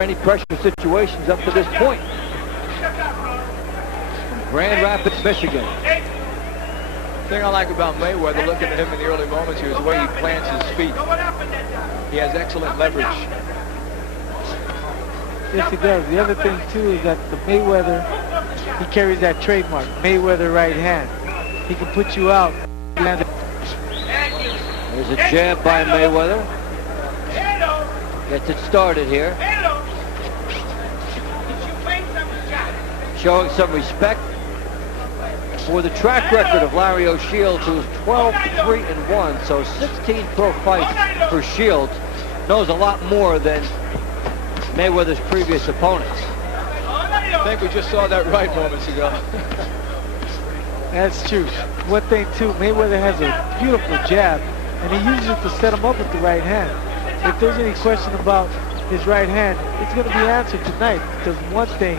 any pressure situations up to this point. Grand Rapids, Michigan. The thing I like about Mayweather, looking at him in the early moments here, is the way he plants his feet. He has excellent leverage. Yes, he does. The other thing, too, is that the Mayweather, he carries that trademark, Mayweather right hand. He can put you out. There's a jab by Mayweather. Gets it started here. Showing some respect for the track record of Larry O'Shields, who is 12-3-1, so 16 pro fights for Shields. Knows a lot more than Mayweather's previous opponents. I think we just saw that right moments ago. That's true. One thing, too, Mayweather has a beautiful jab, and he uses it to set him up with the right hand. If there's any question about his right hand, it's going to be answered tonight, because one thing,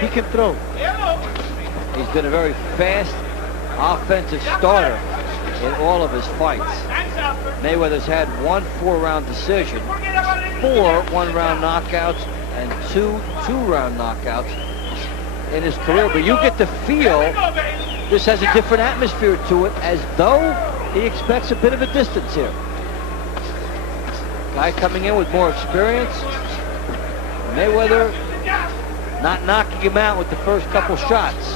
he can throw. He's been a very fast offensive starter in all of his fights. Mayweather's had 1 4-round decision, 4 one-round knockouts, and 2 two-round knockouts in his career. But you get the feel this has a different atmosphere to it, as though he expects a bit of a distance here. Guy coming in with more experience. Mayweather not knocking him out with the first couple shots.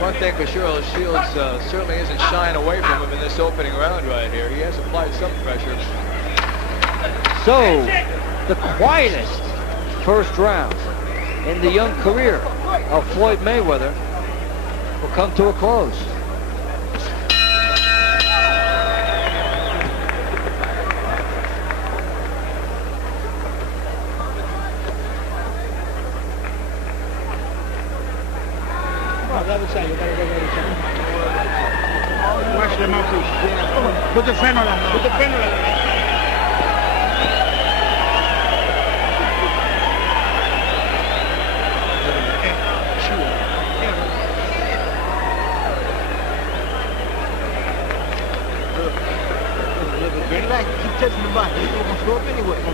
One thing for sure, Shields certainly isn't shying away from him in this opening round right here. He has applied some pressure. So, the quietest first round in the young career of Floyd Mayweather will come to a close. Watch them out, please. Put the fan on them. Put the fan on them. Relax, keep touching the body. He's going to throw up anyway. Keep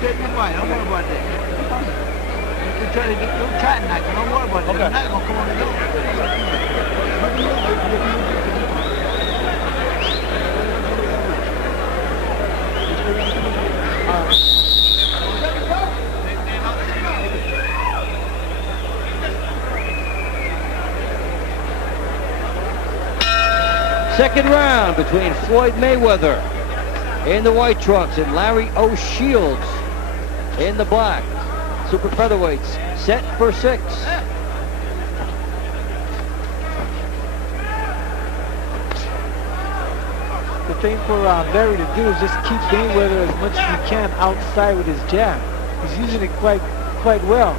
touching the body. Don't worry about that. Don't try to knock it. Don't worry about that. It's not going to come on the door. Second round between Floyd Mayweather in the white trunks and Larry O'Shields in the black. Super featherweights set for 6. The thing for Larry to do is just keep Mayweather as much as he can outside with his jab. He's using it quite well.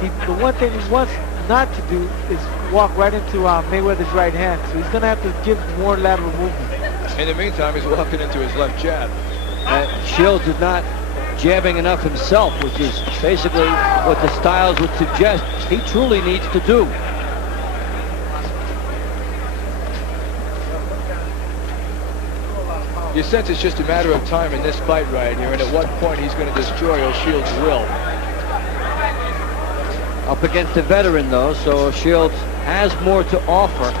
The one thing he wants not to do is walk right into Mayweather's right hand, so he's going to have to give more lateral movement. In the meantime, he's walking into his left jab. Shields is not jabbing enough himself, which is basically what the styles would suggest he truly needs to do. You sense it's just a matter of time in this fight right here, and at what point he's going to destroy O'Shields' will. Up against a veteran, though, so Shields has more to offer.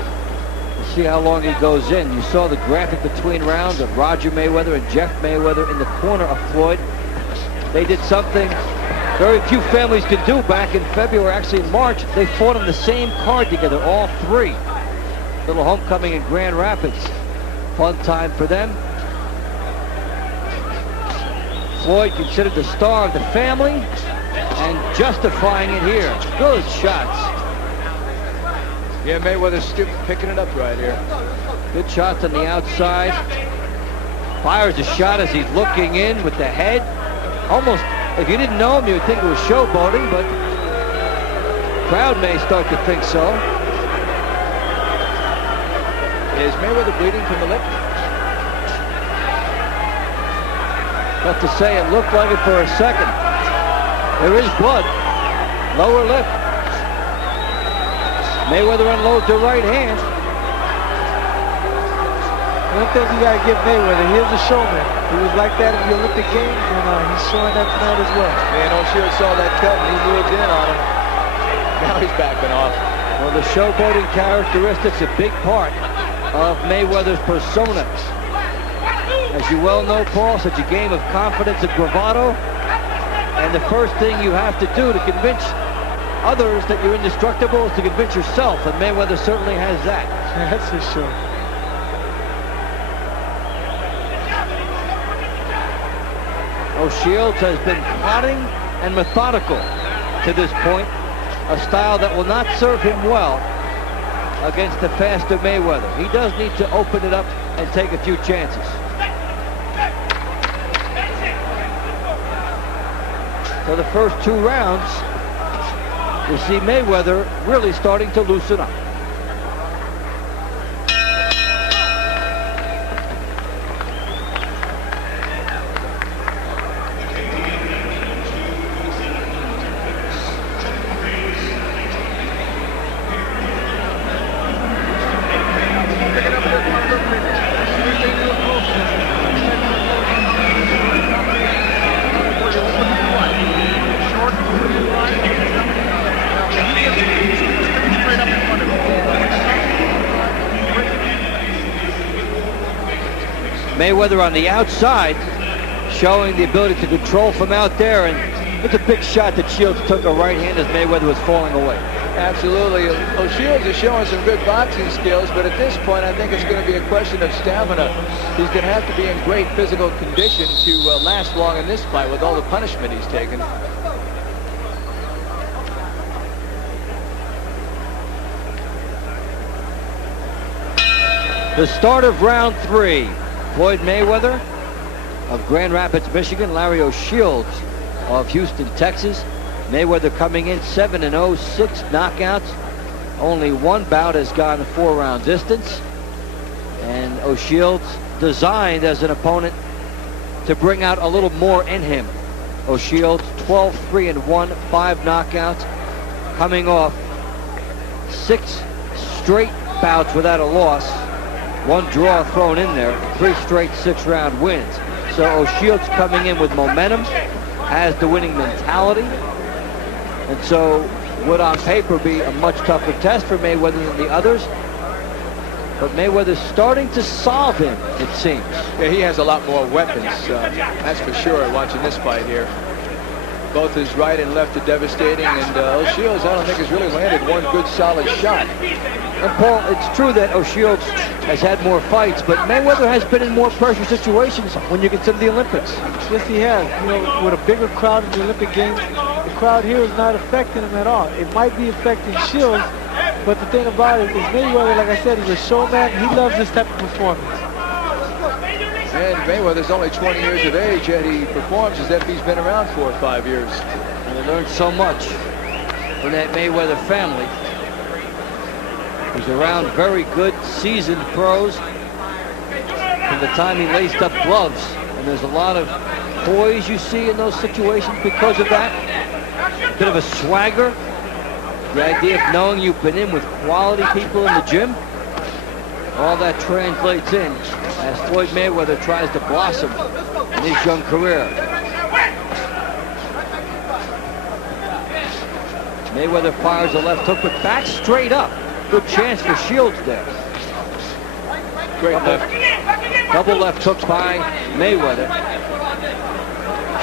We'll see how long he goes in. You saw the graphic between rounds of Roger Mayweather and Jeff Mayweather in the corner of Floyd. They did something very few families could do back in February, actually in March. They fought on the same card together, all 3. Little homecoming in Grand Rapids. Fun time for them. Floyd considered the star of the family and justifying it here. Good shots. Yeah, Mayweather's still picking it up right here. Good shots on the outside. Fires a shot as he's looking in with the head. Almost, if you didn't know him, you would think it was showboating, but crowd may start to think so. Is Mayweather bleeding from the lip? Tough to say. It looked like it for a second. There is blood. Lower lip. Mayweather unloads the right hand. One thing you got to give Mayweather, he is a showman. He was like that in the Olympic Games, and he's showing that tonight as well. Man, O'Shields saw that cut and he moved in on him. Now he's backing off. Well, the showboating characteristics a big part of Mayweather's persona. As you well know, Paul, such a game of confidence and bravado. And the first thing you have to do to convince others that you're indestructible is to convince yourself, and Mayweather certainly has that. That's for sure. O'Shields has been plotting and methodical to this point, a style that will not serve him well against the faster Mayweather. He does need to open it up and take a few chances. So the first 2 rounds, you see Mayweather really starting to loosen up. Mayweather on the outside, showing the ability to control from out there, and it's a big shot that Shields took a right hand as Mayweather was falling away. Absolutely. O'Shields is showing some good boxing skills, but at this point I think it's going to be a question of stamina. He's going to have to be in great physical condition to last long in this fight with all the punishment he's taken. The start of round 3. Floyd Mayweather of Grand Rapids, Michigan. Larry O'Shields of Houston, Texas. Mayweather coming in 7-0, 6 knockouts. Only 1 bout has gone 4-round distance. And O'Shields designed as an opponent to bring out a little more in him. O'Shields 12-3-1, 5 knockouts, coming off 6 straight bouts without a loss. 1 draw thrown in there, 3 straight 6-round wins. So O'Shields coming in with momentum, has the winning mentality, and so would on paper be a much tougher test for Mayweather than the others. But Mayweather's starting to solve him, it seems. Yeah, he has a lot more weapons, that's for sure, watching this fight here. Both his right and left are devastating, and O'Shields, I don't think, has really landed 1 good solid shot. And Paul, it's true that O'Shields has had more fights, but Mayweather has been in more pressure situations when you consider the Olympics. Yes, he has. You know, with a bigger crowd in the Olympic Games, the crowd here is not affecting him at all. It might be affecting Shields, but the thing about it is Mayweather, like I said, he's a showman. He loves this type of performance. And Mayweather's only 20 years of age, yet he performs as if he's been around 4 or 5 years. And he learned so much from that Mayweather family. He's around very good, seasoned pros from the time he laced up gloves. And there's a lot of poise you see in those situations because of that. A bit of a swagger. The idea of knowing you've been in with quality people in the gym. All that translates in as Floyd Mayweather tries to blossom in his young career. Mayweather fires a left hook, but back straight up. Good chance for Shields there. Great left. Double left hook by Mayweather.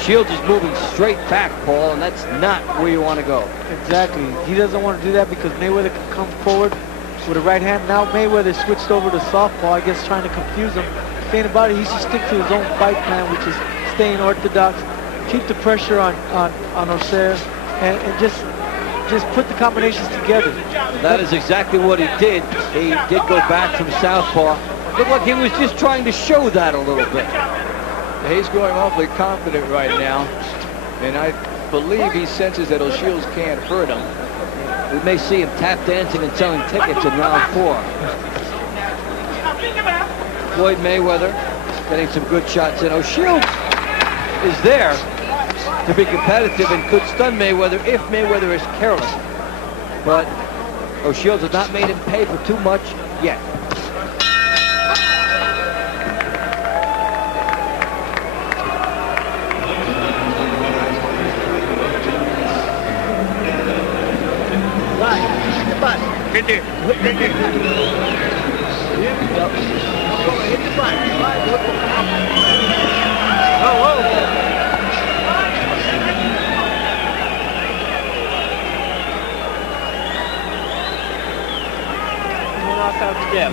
Shields is moving straight back, Paul, and that's not where you want to go. Exactly. He doesn't want to do that because Mayweather can come forward with a right hand. Now Mayweather switched over to southpaw, I guess trying to confuse him. The thing about it, he should stick to his own fight plan, which is staying orthodox, keep the pressure on O'Shea, and just put the combinations together. That is exactly what he did. He did go back from southpaw. Looked like he was just trying to show that a little bit. He's going awfully confident right now, and I believe he senses that O'Shields can't hurt him. We may see him tap dancing and selling tickets in round 4. Floyd Mayweather getting some good shots in. O'Shields is there to be competitive and could stun Mayweather if Mayweather is careless. But O'Shields has not made him pay for too much yet. Right there. Hook right there. Here we go. Hit the button. All right, look. Oh, whoa. Outside the jab.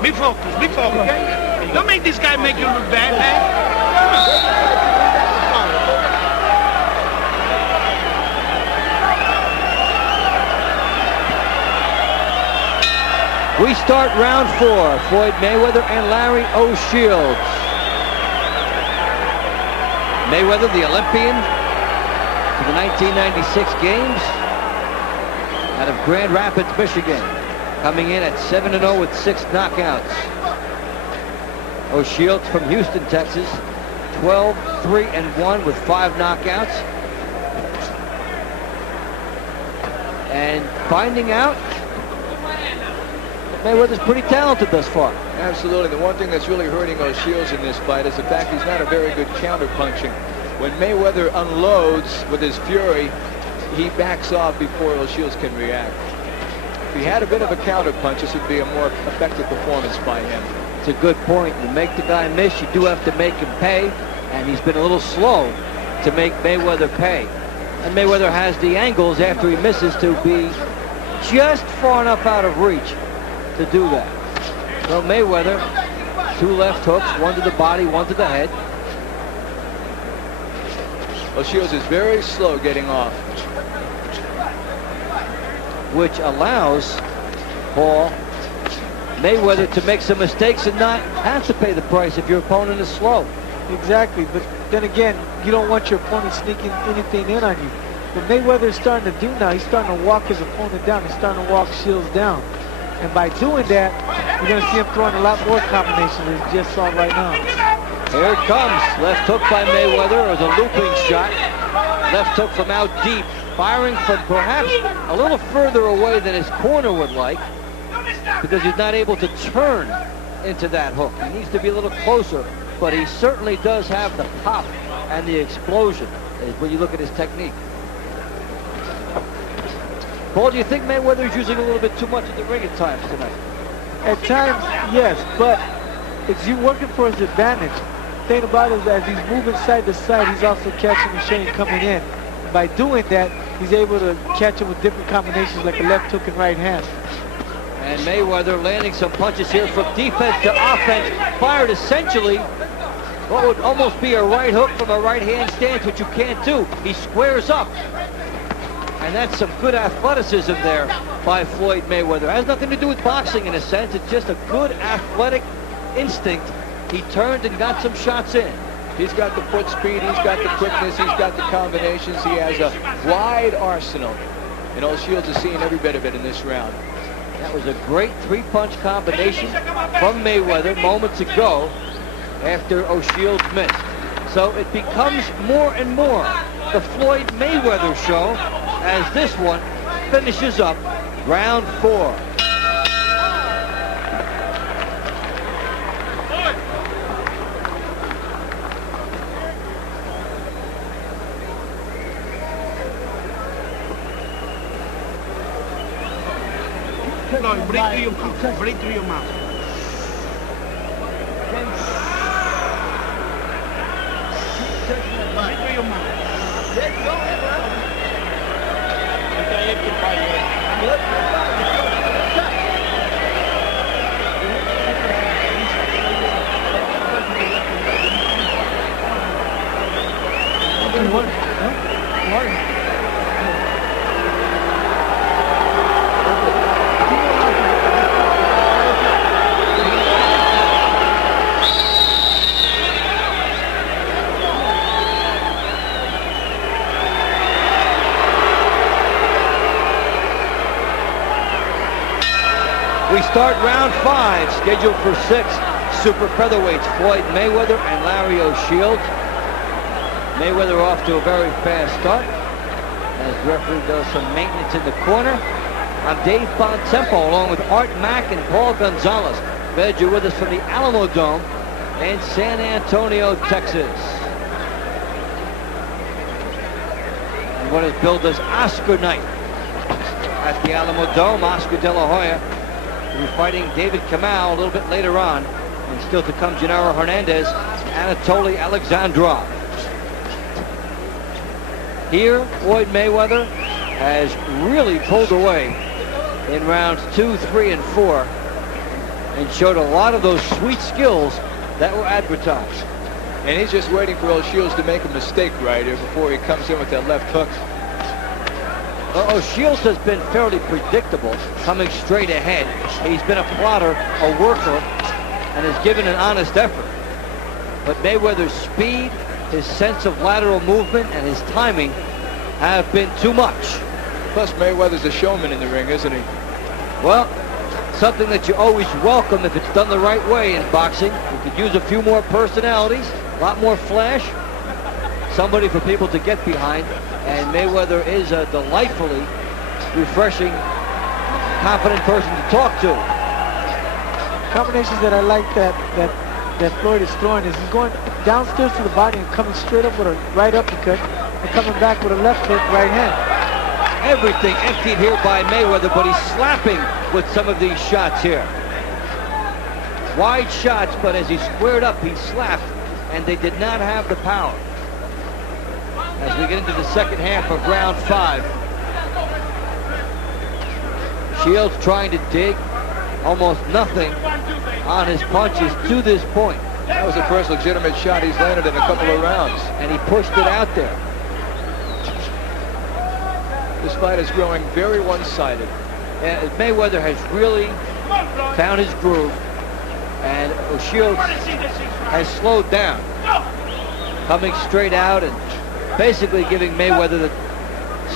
Be focused, be focused, okay? Don't make this guy make you look bad, man. We start round 4. Floyd Mayweather and Larry O'Shields. Mayweather, the Olympian for the 1996 games out of Grand Rapids, Michigan, coming in at 7-0 with 6 knockouts. O'Shields from Houston, Texas, 12-3-1 with 5 knockouts. And finding out Mayweather's pretty talented thus far. Absolutely. The one thing that's really hurting O'Shields in this fight is the fact he's not a very good counter-punching. When Mayweather unloads with his fury, he backs off before O'Shields can react. If he had a bit of a counter-punch, this would be a more effective performance by him. It's a good point. You make the guy miss, you do have to make him pay, and he's been a little slow to make Mayweather pay. And Mayweather has the angles after he misses to be just far enough out of reach to do that. So Mayweather, 2 left hooks, 1 to the body, 1 to the head. O'Shields is very slow getting off, which allows Paul Mayweather to make some mistakes and not have to pay the price if your opponent is slow. Exactly, but then again, you don't want your opponent sneaking anything in on you. What Mayweather is starting to do now, he's starting to walk his opponent down. He's starting to walk Shields down. And by doing that, you're going to see him throwing a lot more combinations than he just saw right now. Here it comes. Left hook by Mayweather. It was a looping shot. Left hook from out deep. Firing from perhaps a little further away than his corner would like, because he's not able to turn into that hook. He needs to be a little closer, but he certainly does have the pop and the explosion when you look at his technique. Paul, do you think Mayweather is using a little bit too much at the ring at times tonight? At times, yes, but it's you working for his advantage. The thing about it is, as he's moving side to side, he's also catching the shame coming in. And by doing that, he's able to catch him with different combinations like a left hook and right hand. And Mayweather landing some punches here from defense to offense. Fired essentially what would almost be a right hook from a right hand stance, which you can't do. He squares up. And that's some good athleticism there by Floyd Mayweather. It has nothing to do with boxing in a sense. It's just a good athletic instinct. He turned and got some shots in. He's got the foot speed, he's got the quickness, he's got the combinations. He has a wide arsenal. And O'Shields is seeing every bit of it in this round. That was a great 3-punch combination from Mayweather moments ago after O'Shields missed. So it becomes more and more the Floyd Mayweather show as this one finishes up round 4. Floyd, break through your mouth. Break through your mouth. Break through your mouth. Let's go, We start round 5, scheduled for 6 super featherweights, Floyd Mayweather and Larry O'Shields. Mayweather off to a very fast start. as the referee does some maintenance in the corner. I'm Dave Bontempo, along with Art Mack and Paul Gonzalez. Glad you're with us from the Alamodome in San Antonio, Texas. And what is billed as Oscar night at the Alamodome. Oscar De La Hoya will be fighting David Kamau a little bit later on. And still to come, Gennaro Hernandez, Anatoly Alexandrov. Here, Floyd Mayweather has really pulled away in rounds 2, 3, and 4 and showed a lot of those sweet skills that were advertised. And he's just waiting for O'Shields to make a mistake right here before he comes in with that left hook. O'Shields has been fairly predictable, coming straight ahead. He's been a plotter, a worker, and has given an honest effort. But Mayweather's speed, his sense of lateral movement, and his timing have been too much. Plus, Mayweather's a showman in the ring, isn't he? Well, something that you always welcome if it's done the right way in boxing. You could use a few more personalities, a lot more flash, somebody for people to get behind. And Mayweather is a delightfully refreshing, confident person to talk to. Combinations that I like that Floyd is throwing is he's going downstairs to the body and coming straight up with a right uppercut and coming back with a left hook right hand. Everything emptied here by Mayweather, but he's slapping with some of these shots here. Wide shots, but as he squared up, he slapped, and they did not have the power. As we get into the second half of round 5. Shields trying to dig. Almost nothing on his punches to this point. That was the first legitimate shot he's landed in a couple of rounds. And he pushed it out there. This fight is growing very one-sided. And Mayweather has really found his groove. And O'Shields has slowed down. Coming straight out and basically giving Mayweather the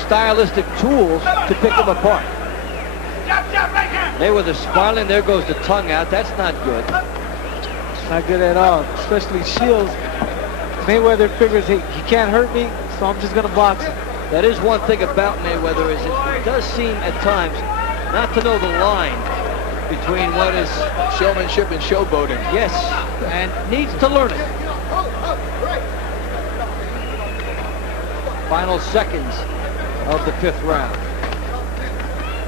stylistic tools to pick him apart. Mayweather smiling. There goes the tongue out. That's not good. Not good at all, especially Shields. Mayweather figures he can't hurt me, so I'm just going to box him. That is one thing about Mayweather, is it does seem at times not to know the line between what is showmanship and showboating. Yes, and needs to learn it. Final seconds of the 5th round.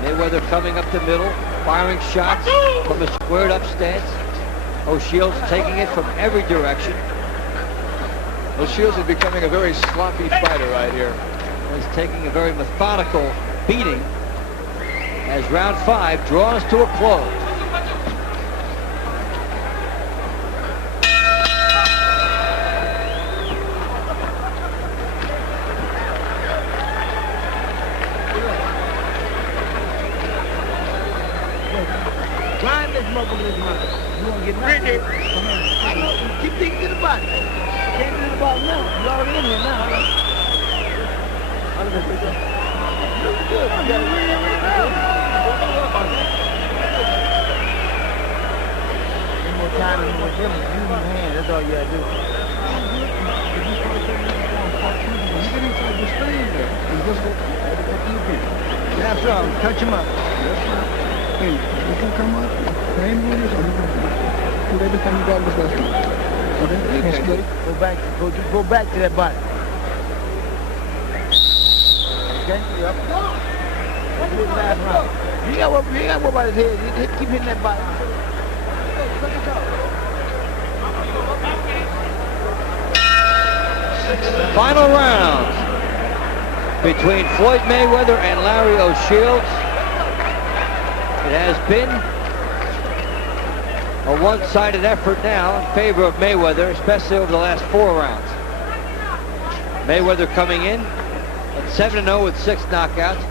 Mayweather coming up the middle, firing shots from a squared up stance. O'Shields taking it from every direction. O'Shields is becoming a very sloppy fighter right here. He's taking a very methodical beating as round 5 draws to a close. You won't get nothing. I know. Keep digging to the body. Can't do the body now. You're already in here now. Good. You got one more time and more different. Use your hand. That's all you gotta do. You get inside the screen there. You just go that's all. Touch him up. Hey, you can come up. Frame winners, or you can do everything you got in this restaurant. Okay? Go back to that body. Okay? Yep. That's the last round. You got to worry about his head. Keep hitting that body. Final round between Floyd Mayweather and Larry O'Shields. It has been a one-sided effort now in favor of Mayweather, especially over the last 4 rounds. Mayweather coming in at 7-0 with 6 knockouts.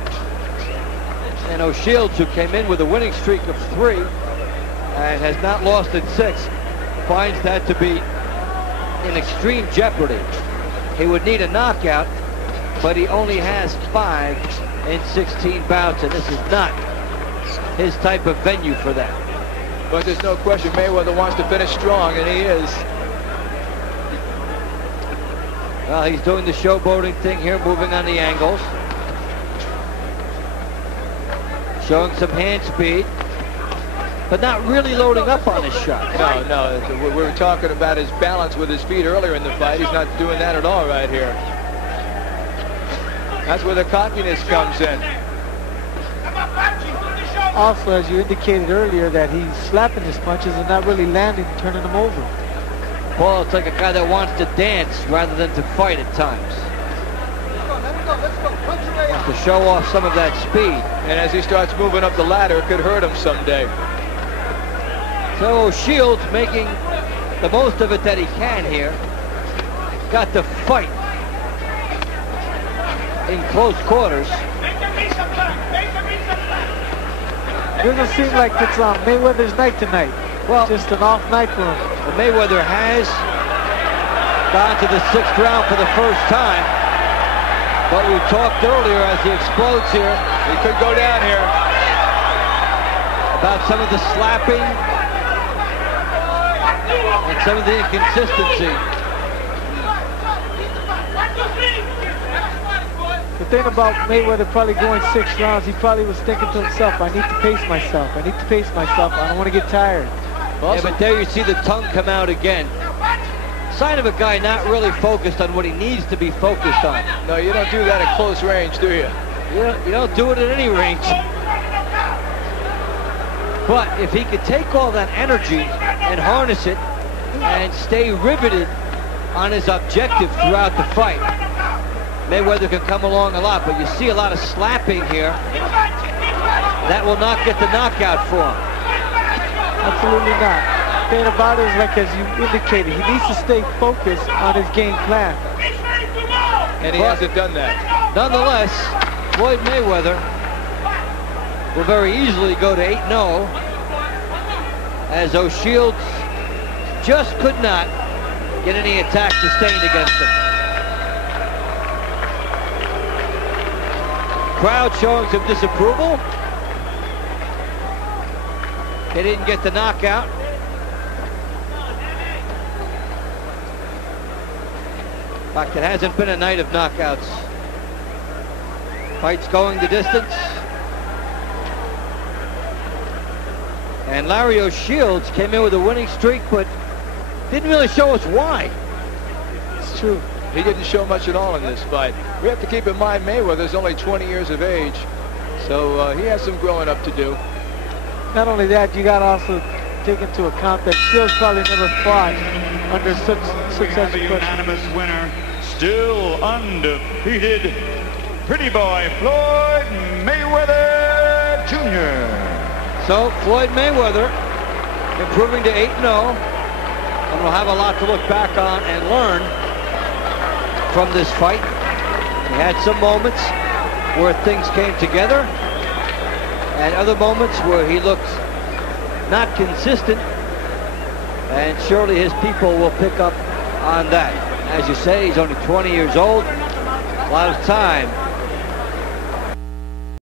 And O'Shields, who came in with a winning streak of 3 and has not lost in 6, finds that to be in extreme jeopardy. He would need a knockout, but he only has 5 in 16 bouts, and this is not his type of venue for that. But there's no question Mayweather wants to finish strong, and he is. Well, he's doing the showboating thing here, moving on the angles. Showing some hand speed, but not really loading up on his shot. No. We were talking about his balance with his feet earlier in the fight. He's not doing that at all right here. That's where the cockiness comes in. Also, as you indicated earlier, that he's slapping his punches and not really landing and turning them over. Paul, it's like a guy that wants to dance rather than to fight at times. Wants to show off some of that speed. And as he starts moving up the ladder, it could hurt him someday. So Shields making the most of it that he can here. Got to fight in close quarters. Doesn't seem like it's Mayweather's night tonight. Well, just an off night for him. Well, Mayweather has gone to the 6th round for the first time. But we talked earlier as he explodes here. He could go down here. About some of the slapping and some of the inconsistency. The thing about Mayweather probably going 6 rounds, he probably was thinking to himself, I need to pace myself. I need to pace myself. I don't want to get tired. Yeah, but there you see the tongue come out again. Sign of a guy not really focused on what he needs to be focused on. No, you don't do that at close range, do you? You don't do it at any range. But if he could take all that energy and harness it and stay riveted on his objective throughout the fight, Mayweather can come along a lot. But you see a lot of slapping here. That will not get the knockout for him. Absolutely not. The thing about it is, like as you indicated, he needs to stay focused on his game plan. And he hasn't done that. Nonetheless, Floyd Mayweather will very easily go to 8-0 as O'Shields just could not get any attack sustained against him. Crowd showing some disapproval. They didn't get the knockout. In fact, it hasn't been a night of knockouts. Fights going the distance. And Larry O'Shields came in with a winning streak, but didn't really show us why. It's true. He didn't show much at all in this fight. We have to keep in mind Mayweather's only 20 years of age, so he has some growing up to do. Not only that, you got to also take into account that Shields probably never fought under such a unanimous winner, still undefeated, pretty boy Floyd Mayweather Jr. So Floyd Mayweather improving to 8-0, and we'll have a lot to look back on and learn from this fight. He had some moments where things came together, and other moments where he looked not consistent, and surely his people will pick up on that. As you say, he's only 20 years old. A lot of time